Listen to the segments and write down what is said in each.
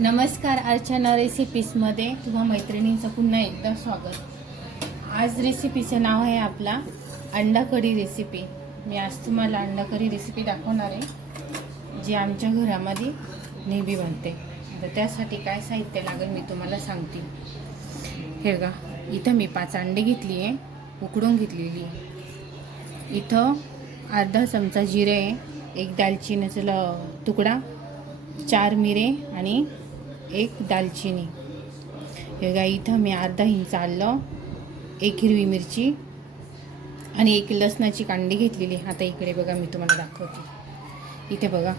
नमस्कार, अर्चना रेसिपीजमध्ये तुम्हा मैत्रिणींचं पुन्हा एकदा स्वागत। आज रेसिपीचं नाव आहे आपला अंडा कढी रेसिपी। मी आज तुम्हाला अंडा कढी रेसिपी दाखवणार आहे, जी आमच्या घरामध्ये नेहमी बनते। तर त्यासाठी काय साहित्य लागेल मी तुम्हाला सांगते। हे बघा, इथं मी 5 अंडे घेतली आहे, उकडून घेतलेली आहे। इथं अर्धा चमचा जिरे आहे, 1 दालचिनीचा तुकडा, 4 मिरे आणि 1 दालचिनी। हे बघा, इथं मी अर्धा इंच आलं, 1 हिरवी मिरची आणि 1 लसणाची कांडी घेतलेली। आता इकडे बघा, मी तुम्हाला दाखवते। इथे बघा,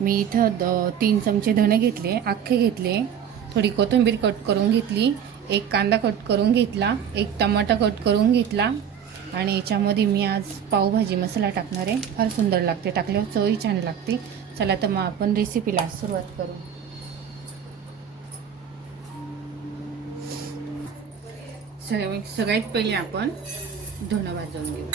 मी इथं 3 चमचे धणे घेतले, अख्खे घेतले, थोडी कोथिंबीर कट करून घेतली, 1 कांदा कट करून घेतला, 1 टमाटा कट करून घेतला आणि याच्यामध्ये मी आज पावभाजी मसाला टाकणार आहे। फार सुंदर लागते, टाकल्यावर चवही छान लागते। चला तर मग आपण रेसिपीला सुरुवात करू। सगळ्यात पहिले आपण धणे भाजून घेऊ।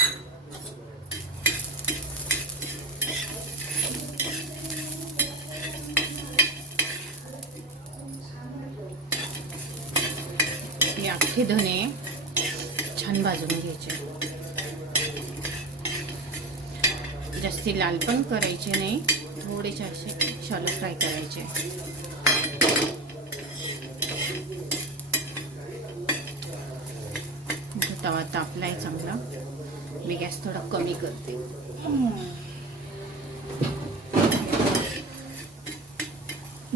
हे अख्खे धणे छान भाजून घ्यायचे, जास्ती लाल पण करायचे नाही, थोडेसे असे शॅलो फ्राय करायचे। तवा तापलाय चांगला, मी गॅस थोडा कमी करते।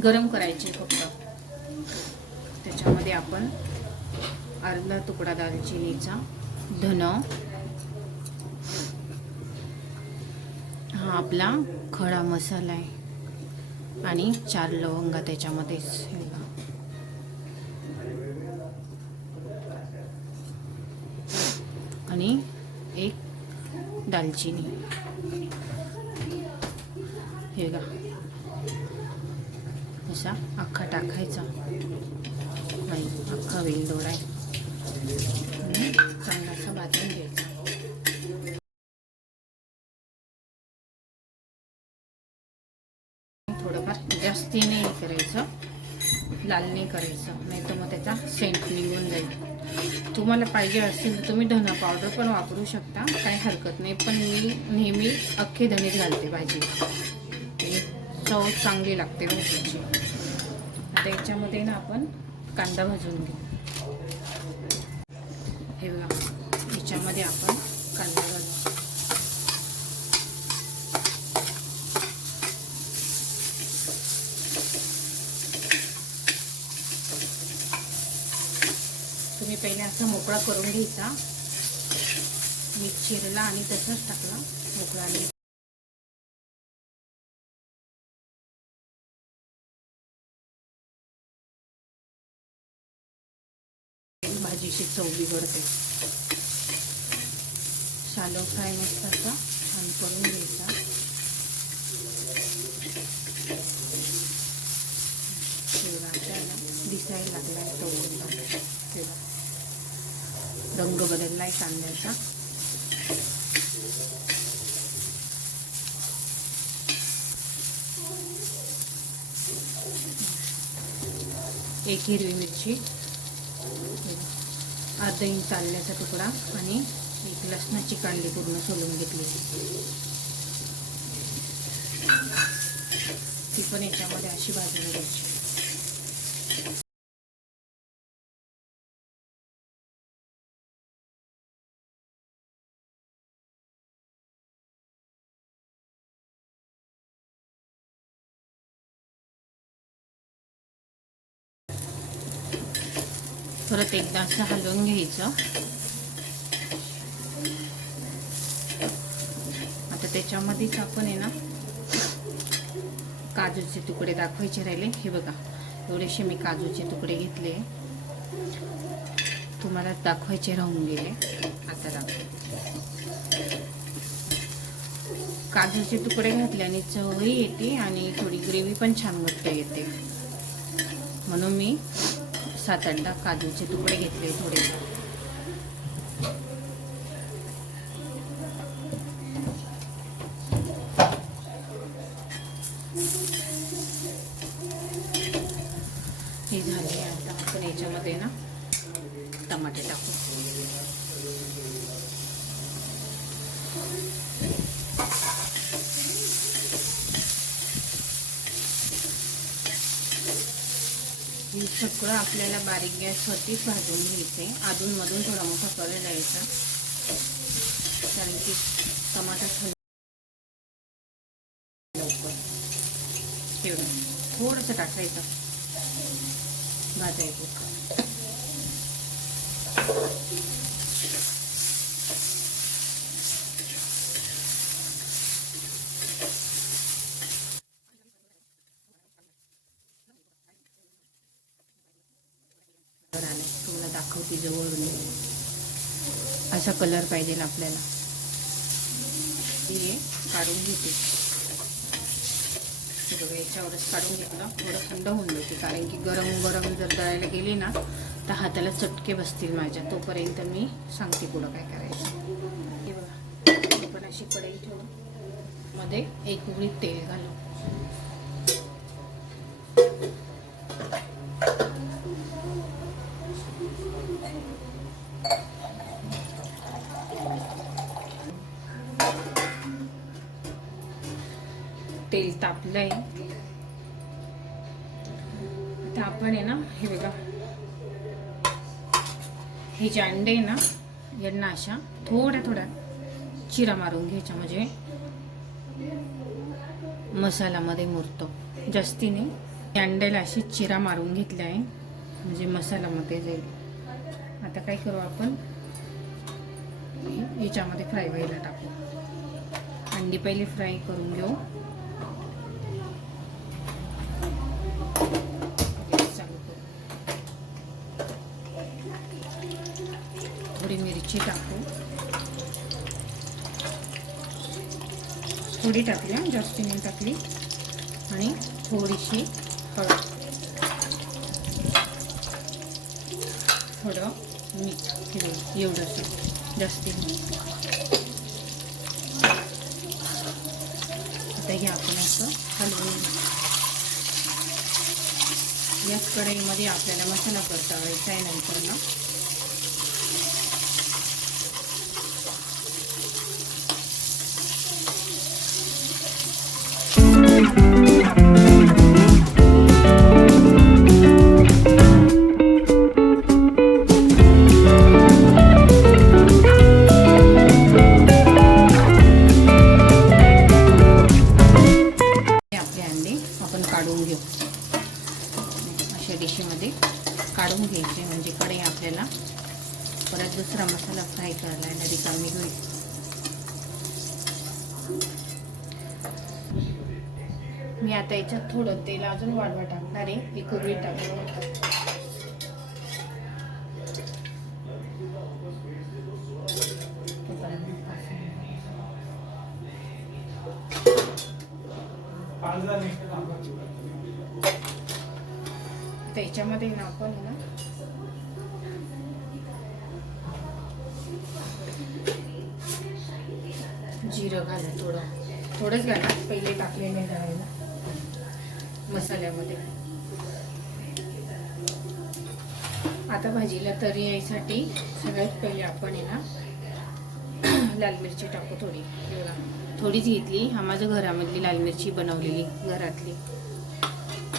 गरम करायचे फक्त। त्याच्यामध्ये आपण अर्धा तुकडा दालचिनीचा, धन, हा आपला खडा मसाला आहे आणि 4 लवंगा त्याच्यामध्येच। आणि 1 दालचिनी। हे बघा, असा अख्खा टाकायचा आणि अख्खा वेलदोडा आहे, चांगलासा भाजून घ्यायचा। थोडंफार जास्ती नाही करायचं, लाल नाही करायचं, नाही तर मग त्याचा सेंट निघून जाईल। तुम्हाला पाहिजे असेल तर तुम्ही धना पावडर पण वापरू शकता, काही हरकत नाही, पण मी नेहमी अख्खे धनेच घालते भाजी, चव चांगली लागते भाजीची। आता याच्यामध्ये ना आपण कांदा भाजून घेऊ। हे बघा, याच्यामध्ये आपण कांदा भाजू। तुम्ही पहिले असा मोकळा करून घ्यायचा, मीठ चिरला आणि तसंच टाकला मोकळा। आणि भाजीची चव बिघडते। शॅलो फ्राय मस्त असा छान करून घ्यायचा। दिसायला लागलाय तो रंग बदललाय कांद्याचा। एक हिरवी मिरची, अर्धा इंच आल्याचा तुकडा आणि 1 लसणाची कांडी पूर्ण सोलून घेतली, ती पण याच्यामध्ये अशी भाजून घ्यायची। परत एकदा असं हलवून घ्यायचं। आता त्याच्यामध्येच आपण आहे ना काजूचे तुकडे दाखवायचे राहिले। हे बघा, एवढेसे मी काजूचे तुकडे घेतले, तुम्हाला दाखवायचे राहून गेले, आता दाखवते। काजूचे तुकडे घातल्याने चवही येते आणि थोडी ग्रेव्ही पण छान घट्ट येते, म्हणून मी 7-8 काजूचे तुकडे घेतले थोडे। याच्यामध्ये ना टमाटे टाकू. हे सगळं आपल्याला बारीक गॅसवरतीच भाजून घ्यायचंय. अधूनमधून थोडा मोठा कलर द्यायचा, कारण की टमाटर लवकर ठेवलं. थोडंसं टाकायचं, भाजायचं. तुम्हाला दाखवते जवळून. असा कलर पाहिजे आपल्याला. हे काढून घेते. बघा, याच्यावरच काढून घेतलं. थोडं थंड होऊन देते, कारण की गरम गरम जर दळायला गेली ना तर हाताला चटके बसतील माझ्या. तोपर्यंत मी सांगते पुढं काय करायचं. हे बघा, आपण अशी कढई ठेवू, मध्ये एक उकळी तेल घालू. तेल तापलंय. आता आपण आहे ना, हे बघा, हे जे अंडे आहे ना, यांना अशा थोड्या थोड्या चिरा मारून घ्यायच्या, म्हणजे मसाल्यामध्ये मुरतो. जास्तीने अंड्याला अशी चिरा मारून घेतला आहे, म्हणजे मसाल्यामध्ये जाईल. आता काय करू आपण, याच्यामध्ये फ्राय व्हायला टाकू. अंडी पहिले फ्राय करून घेऊ. थोडी मिरची टाकू, थोडी टाकली, जास्त नाही टाकली. आणि थोडीशी हळद, थोडं मीठ, एवढंच, जास्ती नाही. आता हे आपण असं हलवून, याच कढईमध्ये आपल्याला मसाला परतावायचा आहे. नंतर ना काढून घेऊ. अशा डिशमध्ये काढून घ्यायचे, म्हणजे कढई आपल्याला परत दुसरा मसाला फ्राय करायला रिकामी होईल. मी आता याच्यात थोडं तेल अजून वाढवा टाकणार आहे. एक उकळी टाकू. त्याच्यामध्ये ना आपण ना जिरं घालू. थोडंच घाला, पहिले टाकलेले डाळीला मसाल्यामध्ये. आता भाजीला तरी यायसाठी सगळ्यात पहिले आपण आहे ना लाल मिरची टाकू. थोडीच घेतली. हा माझ्या घरामधली लाल मिरची बनवलेली, घरातली.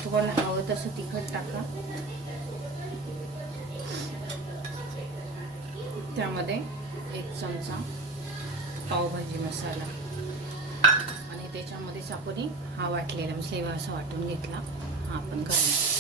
तुम्हाला हवं तसं तिखट टाका. त्यामध्ये 1 चमचा पावभाजी मसाला, आणि त्याच्यामध्येच आपण हा वाटलेला सेवा असा वाटून घेतला. हा आपण घालू.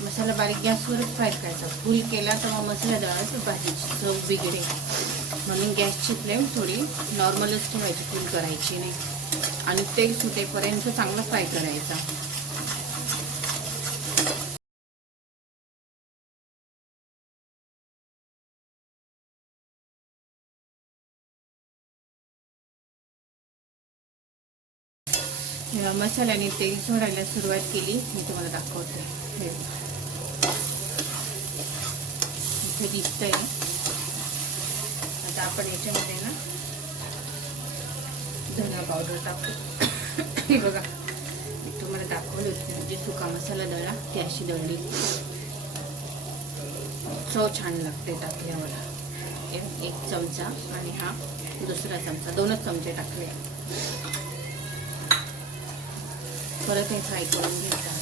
मसाला बारीक गॅसवरच फ्राय करायचा. फुल केला तर मग मसाला जळायचा, भाजीची चव बिघडेल. म्हणून गॅसची फ्लेम थोडी नॉर्मलच ठेवायची, फुल करायची नाही. आणि तेल सुटेपर्यंत चांगलं फ्राय करायचा. मसाल्याने तेल सोडायला सुरुवात केली. मी तुम्हाला दाखवते. इथे दिसतंय. आता आपण याच्यामध्ये ना धना पावडर टाकू. हे बघा, मी तुम्हाला दाखवलं होतं जे सुका मसाला दळा ती अशी दळली. चव छान लागते टाकल्यावर. एक चमचा आणि हा दुसरा चमचा, 2च चमचे टाकले. परत हे फ्राय करून घ्यायचं.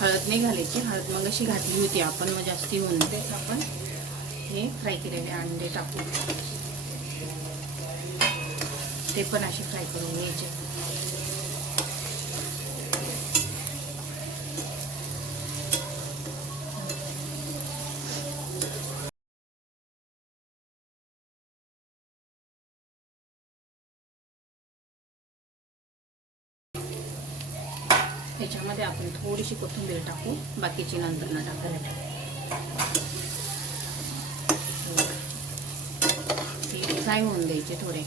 हळद नाही घालायची. हळद मग अशी घातली होती आपण, मग जास्ती होऊन ते आपण हे फ्राय केलेले अंडे टाकू. ते पण असे फ्राय करून घ्यायचे. त्याच्यामध्ये आपण थोडीशी कोथिंबीर टाकू, बाकीची नंतर न टाकायला. फ्राय होऊन द्यायचे थोडे.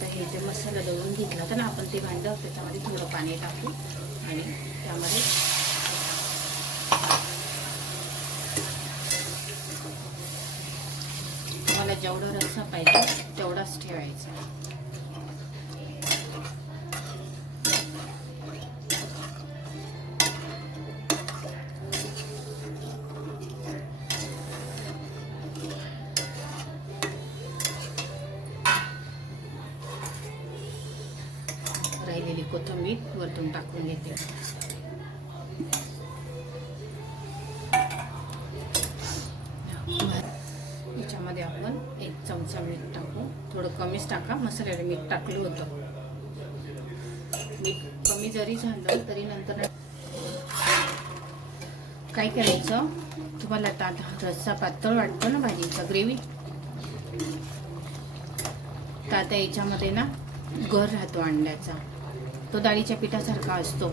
तर हे जे मसाला दळून घेतला तर ना आपण ते भांडं, त्याच्यामध्ये थोडं पाणी टाकू आणि त्यामध्ये मला जेवढा रस्सा पाहिजे तेवढाच ठेवायचा. राहिलेली कोथिंबीर वरतून टाकून घेते. याच्यामध्ये आपण 1 चमचा मीठ टाकू. थोडं कमीच टाका, मसाल्याला मीठ टाकलं होतं. मीठ कमी जरी झालं तरी नंतर काय करायचं, तुम्हाला रस्सा पातळ वाटतो ना भाजीचा, ग्रेव्ही, तर आता याच्यामध्ये ना गर राहतो अंड्याचा, तो डाळीच्या पिठासारखा असतो.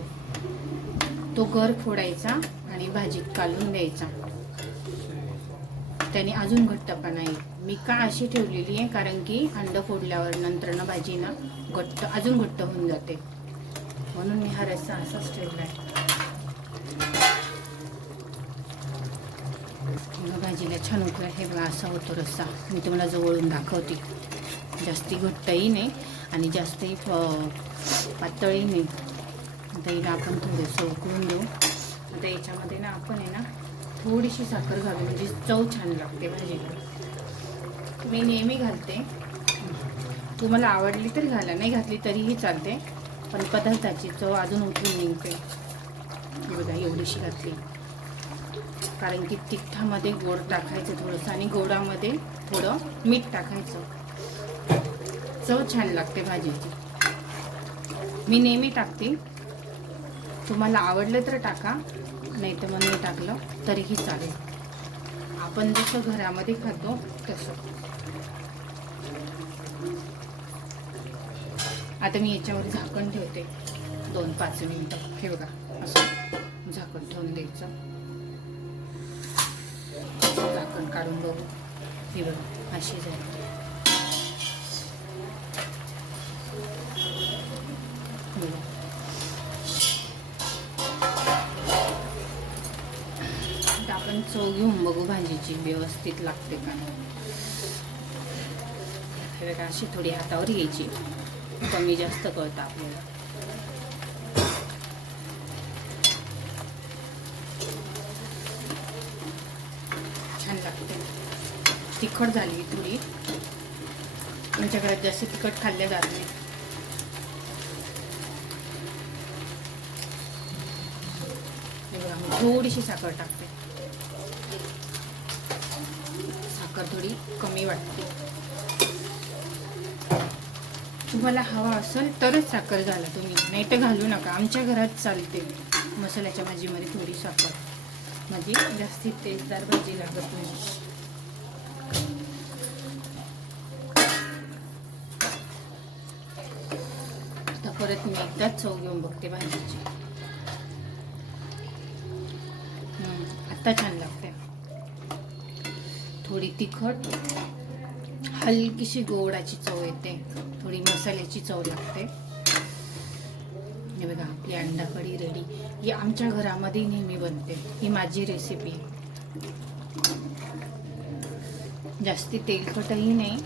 तो गर फोडायचा आणि भाजीत काढून द्यायचा. त्याने अजून घट्टपणा येईल. मी का अशी ठेवलेली आहे, कारण की अंड फोडल्यावर नंतर ना भाजी ना अजून घट्ट होऊन जाते, म्हणून मी हा रस्सा असाच ठेवला आहे. भाजीला छान उकळा. हे बघा, असा होतो रस्सा. मी तुम्हाला जवळून दाखवते. जास्ती घट्टही नाही आणि जास्तही पातळही नाही. आता हिला आपण थोडंसं उकळून देऊ. आता याच्यामध्ये ना आपण आहे ना थोडीशी साखर घालू, म्हणजे चव छान लागते भाजीला. मी नेहमी घालते, तुम्हाला आवडली तर घाला, नाही घातली तरीही चालते, पण पदार्थाची चव अजून उठून निघते. बघा, एवढीशी घातली, कारण की तिखटामध्ये गोड टाकायचं थोडंसं आणि गोडामध्ये थोडं मीठ टाकायचं. चव छान लागते भाजीची. मी नेहमी टाकते, तुम्हाला आवडलं तर टाका, नाही तर मग मी टाकलं तरीही चालेल. आपण जसं घरामध्ये खातो तसं. आता मी याच्यावर झाकण ठेवते 2-5 मिनिटं. हे बघा, असं झाकण ठेवून द्यायचं. झाकण काढून बघू. हे बघा, अशी झाली. आपण चव घेऊन बघू भाजीची व्यवस्थित लागते का नाही. हे बघा, अशी थोडी हातावर घ्यायची, कमी जास्त कळतं आपल्याला. छान लागते. तिखट झाली थोडी, आमच्या घरात जास्त तिखट खाल्ले जात नाही. थोडीशी साखर टाकते. साखर थोडी कमी वाटते. तुम्हाला हवा असेल तरच साखर घाला तुम्ही, नाही तर घालू नका. आमच्या घरात चालते मसाल्याच्या भाजीमध्ये थोडी साखर, म्हणजे जास्ती तेजदार भाजी लागत नाही. आता परत मी एकदाच चव घेऊन बघते भाजीची. आता छान लागते. थोडी तिखट, हलकीशी गोडाची चव येते, थोडी मसाल्याची चव लागते. हे बघा आपली अंडा कढी रेडी. ही आमच्या घरामध्ये नेहमी बनते. ही माझी रेसिपी आहे. जास्ती तेलकटही नाही.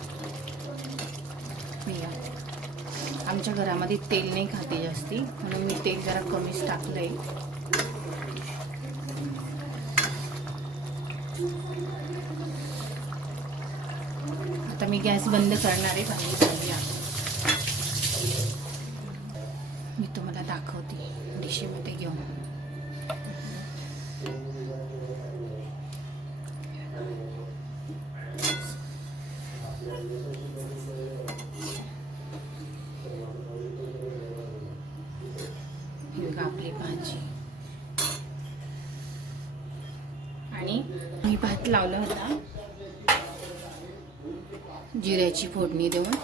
आमच्या घरामध्ये तेल नाही खाते जास्ती, म्हणून मी तेल जरा कमीच टाकलंय. आता मी गॅस बंद करणार आहे. भाजी झाली आहे. मी तुम्हाला दाखवते डिशमध्ये घेऊन. ही बघा आपली भाजी. आणि मी भात लावला होता जिऱ्याची फोडणी देऊन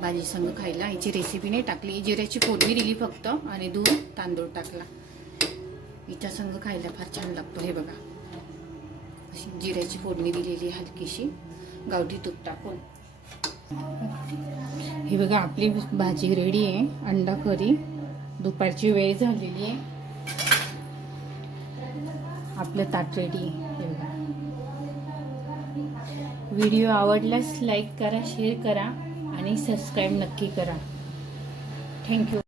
भाजी संग खायला. हिची रेसिपी नाही टाकली. जिऱ्याची फोडणी दिली फक्त आणि दूध तांदूळ टाकला. हिच्या संग खायला फार छान लागतो. हे बघा अशी जिऱ्याची फोडणी दिलेली हलकीशी गावठी तूप टाकून. हे बघा आपली भाजी रेडी आहे. अंडा करी. दुपारची वेळ झालेली आहे. आपलं ताट रेडी आहे. हे बघा. व्हिडिओ आवडल्यास लाईक करा, शेअर करा आणि सबस्क्राईब नक्की करा. थँक्यू.